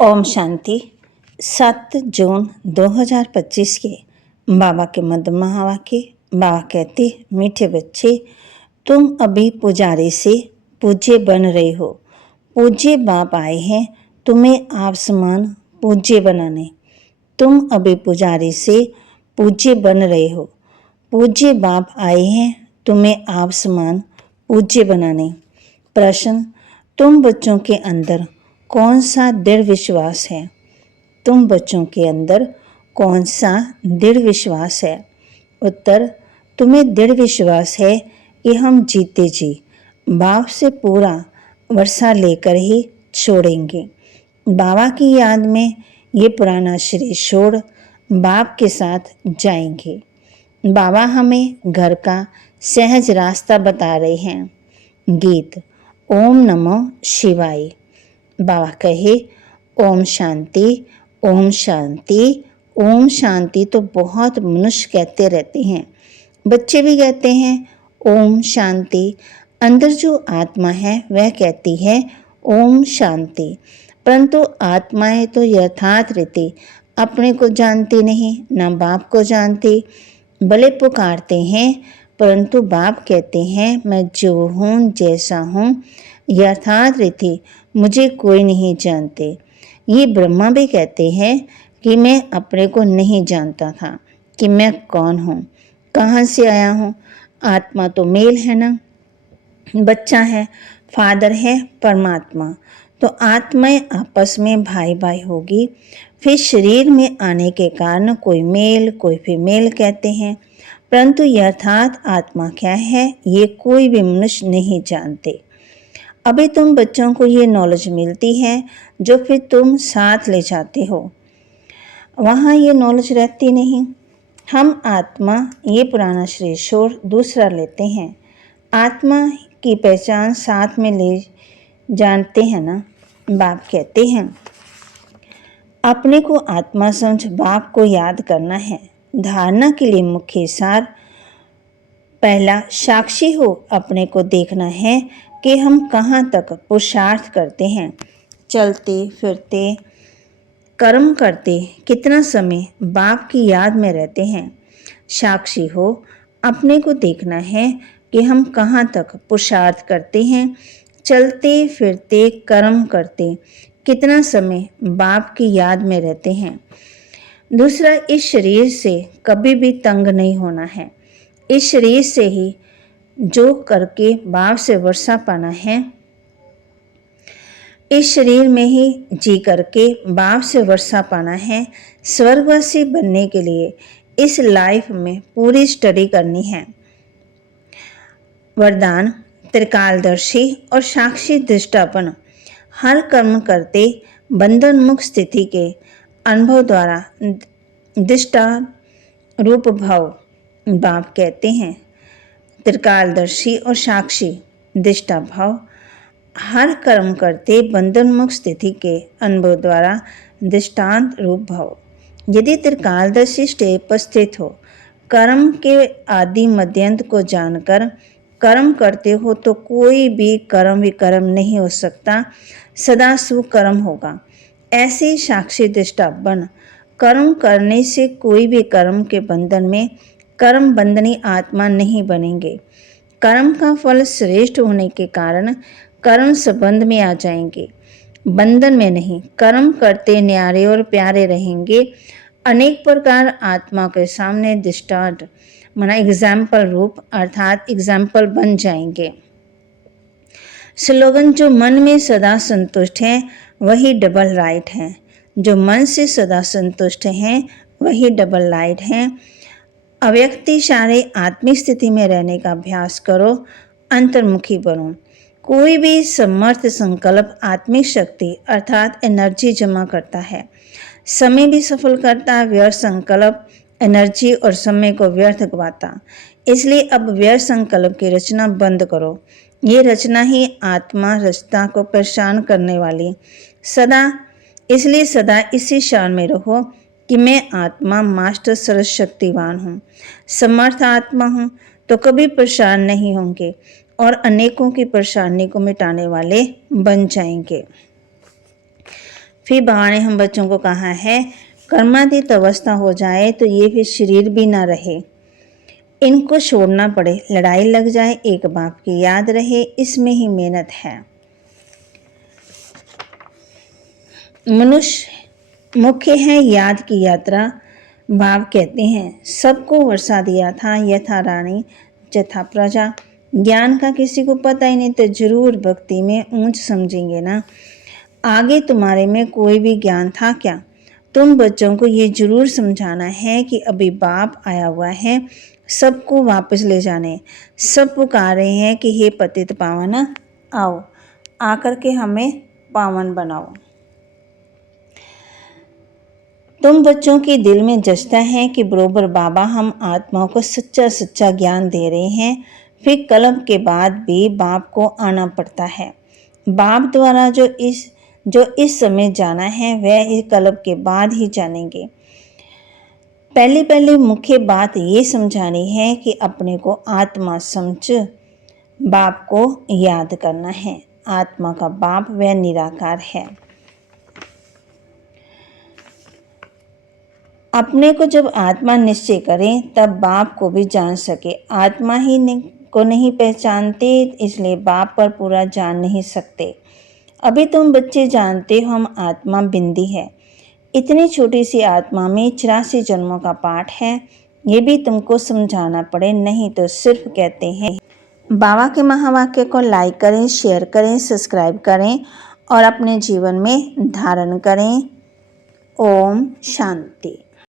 ओम शांति। 7 जून 2025 के बाबा के मध्य महावाक्य। बाबा कहते, मीठे बच्चे, तुम अभी पुजारी से पूज्य बन रहे हो। पूज्य बाप आए हैं तुम्हें आप समान पूज्य बनाने। तुम अभी पुजारी से पूज्य बन रहे हो। पूज्य बाप आए हैं तुम्हें आप समान पूज्य बनाने। प्रश्न, तुम बच्चों के अंदर कौन सा दृढ़ विश्वास है? तुम बच्चों के अंदर कौन सा दृढ़ विश्वास है? उत्तर, तुम्हें दृढ़ विश्वास है कि हम जीते जी बाप से पूरा वर्षा लेकर ही छोड़ेंगे। बाबा की याद में ये पुराना शरीर छोड़ बाप के साथ जाएंगे। बाबा हमें घर का सहज रास्ता बता रहे हैं। गीत ओम नमो शिवाय। बाबा कहे, ओम शांति, ओम शांति, ओम शांति। तो बहुत मनुष्य कहते रहते हैं, बच्चे भी कहते हैं ओम शांति। अंदर जो आत्मा है वह कहती है ओम शांति, परंतु आत्माएं तो यथार्थ रीति अपने को जानती नहीं, ना बाप को जानती। भले पुकारते हैं परंतु बाप कहते हैं मैं जो हूँ जैसा हूँ, यथार्थ रीति मुझे कोई नहीं जानते। ये ब्रह्मा भी कहते हैं कि मैं अपने को नहीं जानता था कि मैं कौन हूँ, कहाँ से आया हूँ। आत्मा तो मेल है ना, बच्चा है, फादर है परमात्मा। तो आत्माएं आपस में भाई भाई होगी। फिर शरीर में आने के कारण कोई मेल कोई फीमेल कहते हैं, परंतु यथार्थ आत्मा क्या है ये कोई भी मनुष्य नहीं जानते। अभी तुम बच्चों को ये नॉलेज मिलती है जो फिर तुम साथ ले जाते हो, वहाँ ये नॉलेज रहती नहीं। हम आत्मा ये पुराना शरीर छोड़ दूसरा लेते हैं। आत्मा की पहचान साथ में ले जानते हैं ना। बाप कहते हैं अपने को आत्मा समझ बाप को याद करना है। धारणा के लिए मुख्य सार, पहला साक्षी हो अपने को देखना है कि हम कहाँ तक पुरुषार्थ करते हैं, चलते फिरते कर्म करते कितना समय बाप की याद में रहते हैं। साक्षी हो अपने को देखना है कि हम कहाँ तक पुरुषार्थ करते हैं, चलते फिरते कर्म करते कितना समय बाप की याद में रहते हैं। दूसरा, इस शरीर से कभी भी तंग नहीं होना है। इस शरीर से ही जो करके बाप से वर्षा पाना है, इस शरीर में ही जी करके बाप से वर्षा पाना है। स्वर्गवासी बनने के लिए इस लाइफ में पूरी स्टडी करनी है। वरदान, त्रिकालदर्शी और साक्षी दृष्टापन। हर कर्म करते बंधन मुक्त स्थिति के अनुभव द्वारा दृष्टा रूप भाव। बाप कहते हैं त्रिकालदर्शी और साक्षी दृष्टा भाव हर कर्म करते बंधन मुक्त स्थिति के अनुभव द्वारा दृष्टांत रूप भाव। यदि त्रिकालदर्शी स्टेज पर स्थित हो, कर्म के आदि मध्यंत को जानकर कर्म करते हो तो कोई भी कर्म विकर्म नहीं हो सकता, सदा सुकर्म होगा। ऐसे साक्षी दृष्टा बन कर्म करने से कोई भी कर्म के बंधन में कर्म बंधनी आत्मा नहीं बनेंगे। कर्म का फल श्रेष्ठ होने के कारण कर्म संबंध में आ जाएंगे, बंधन में नहीं। कर्म करते न्यारे और प्यारे रहेंगे। अनेक प्रकार आत्मा के सामने दृष्टांत माना एग्जाम्पल रूप अर्थात एग्जाम्पल बन जाएंगे। स्लोगन, जो मन में सदा संतुष्ट है वही डबल राइट है। जो मन से सदा संतुष्ट हैं वही डबल लाइट हैं। अव्यक्ति सारे आत्मिक स्थिति में रहने का अभ्यास करो, अंतर्मुखी बनो। कोई भी समर्थ संकल्प आत्मिक शक्ति अर्थात एनर्जी जमा करता है, समय भी सफल करता। व्यर्थ संकल्प एनर्जी और समय को व्यर्थ गवाता। इसलिए अब व्यर्थ संकल्प की रचना बंद करो। ये रचना ही आत्मा रचना को परेशान करने वाली। इसलिए सदा इसी शान में रहो कि मैं आत्मा मास्टर सर्वशक्तिवान हूँ, समर्थ आत्मा हूँ, तो कभी परेशान नहीं होंगे और अनेकों की परेशानी को मिटाने वाले बन जाएंगे। फिर बाबा ने हम बच्चों को कहा है, कर्मातीत अवस्था हो जाए तो ये फिर शरीर भी ना रहे, इनको छोड़ना पड़े, लड़ाई लग जाए, एक बाप की याद रहे, इसमें ही मेहनत है। मनुष्य मुख्य है याद की यात्रा। बाप कहते हैं, सबको वर्षा दिया था, यथा रानी जथा प्रजा। ज्ञान का किसी को पता ही नहीं तो जरूर भक्ति में ऊंच समझेंगे ना। आगे तुम्हारे में कोई भी ज्ञान था क्या? तुम बच्चों को ये जरूर समझाना है कि अभी बाप आया हुआ है सबको वापस ले जाने। सब पुकार रहे हैं कि हे पतित पावन आओ, आकर के हमें पावन बनाओ। तुम बच्चों के दिल में जचता है कि बरोबर बाबा हम आत्माओं को सच्चा सच्चा ज्ञान दे रहे हैं, फिर कल्प के बाद भी बाप को आना पड़ता है। बाप द्वारा जो इस समय जाना है वह इस कल्प के बाद ही जानेंगे। पहली मुख्य बात ये समझानी है कि अपने को आत्मा समझ बाप को याद करना है। आत्मा का बाप वह निराकार है। अपने को जब आत्मा निश्चय करें तब बाप को भी जान सके। आत्मा ही को नहीं पहचानते, इसलिए बाप पर पूरा जान नहीं सकते। अभी तुम बच्चे जानते हो हम आत्मा बिंदी है। इतनी छोटी सी आत्मा में 84 जन्मों का पाठ है, ये भी तुमको समझाना पड़े, नहीं तो सिर्फ कहते हैं। बाबा के महावाक्य को लाइक करें, शेयर करें, सब्सक्राइब करें और अपने जीवन में धारण करें। ओम शांति।